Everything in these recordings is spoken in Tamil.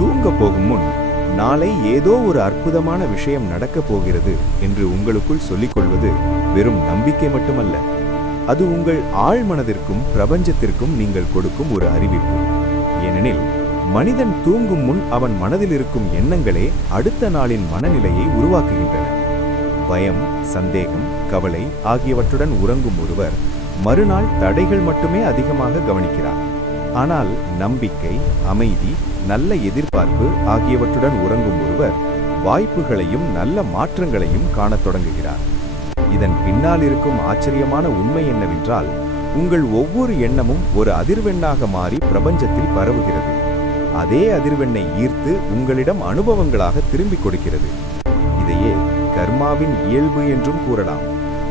தூங்க போகும் முன் நாளை ஏதோ ஒரு அற்புதமான விஷயம் நடக்கப் போகிறது என்று உங்களுக்குள் சொல்லிக்கொள்வது வெறும் நம்பிக்கை மட்டுமல்ல, அது உங்கள் ஆழ்மனதிற்கும் பிரபஞ்சத்திற்கும் நீங்கள் கொடுக்கும் ஒரு அறிவிப்பு. ஏனெனில் மனிதன் தூங்கும் முன் அவன் மனதில் இருக்கும் எண்ணங்களே அடுத்த நாளின் மனநிலையை உருவாக்குகின்றன. பயம், சந்தேகம், கவலை ஆகியவற்றுடன் உறங்கும் ஒருவர் மறுநாள் தடைகள் மட்டுமே அதிகமாக கவனிக்கிறார். ஆனால் நம்பிக்கை, அமைதி, நல்ல எதிர்பார்ப்பு ஆகியவற்றுடன் உறங்கும் ஒருவர் வாய்ப்புகளையும் நல்ல மாற்றங்களையும் காணத் தொடங்குகிறார். இதன் பின்னால் இருக்கும் ஆச்சரியமான உண்மை என்னவென்றால், உங்கள் ஒவ்வொரு எண்ணமும் ஒரு அதிர்வெண்ணாக மாறி பிரபஞ்சத்தில் பரவுகிறது. அதே அதிர்வெண்ணை ஈர்த்து உங்களிடம் அனுபவங்களாக திரும்பிக் கொடுக்கிறது. இதையே கர்மாவின் இயல்பு என்றும் கூறலாம்.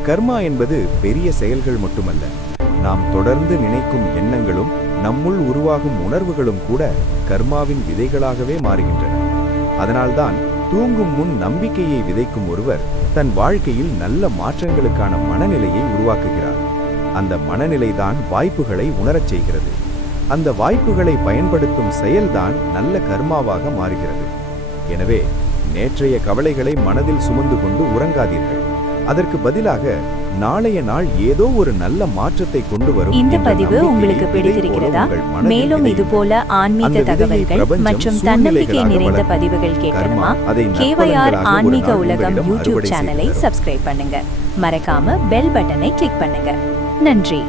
கர்மா என்பது பெரிய செயல்கள் மட்டுமல்ல, நாம் தொடர்ந்து நினைக்கும் எண்ணங்களும் நம்முள் உருவாகும் உணர்வுகளும் கூட கர்மாவின் விதைகளாகவே மாறுகின்றன. அதனால்தான் தூங்கும் முன் நம்பிக்கையை விதைக்கும் ஒருவர் தன் வாழ்க்கையில் நல்ல மாற்றங்களுக்கான மனநிலையை உருவாக்குகிறார். அந்த மனநிலைதான் வாய்ப்புகளை உணரச் செய்கிறது. அந்த வாய்ப்புகளை பயன்படுத்தும் செயல்தான் நல்ல கர்மாவாக மாறுகிறது. எனவே நேற்றைய கவலைகளை மனதில் சுமந்து கொண்டு உறங்காதீர்கள். அதற்கு பதிலாக நாளைய நாள் ஏதோ ஒரு நல்ல மாற்றத்தை கொண்டு வரும். இந்த பதிவு உங்களுக்கு பிடித்திருக்கிறதா? மேலும் இதுபோல ஆன்மீக தகவல்கள் மற்றும் தன்னம்பிக்கை நிறைந்த பதிவுகள் கேட்கணுமா? KYR ஆன்மீக உலகம் யூடியூப் சேனலை சப்ஸ்கிரைப் பண்ணுங்க. மறக்காம பெல் பட்டனை கிளிக் பண்ணுங்க. நன்றி.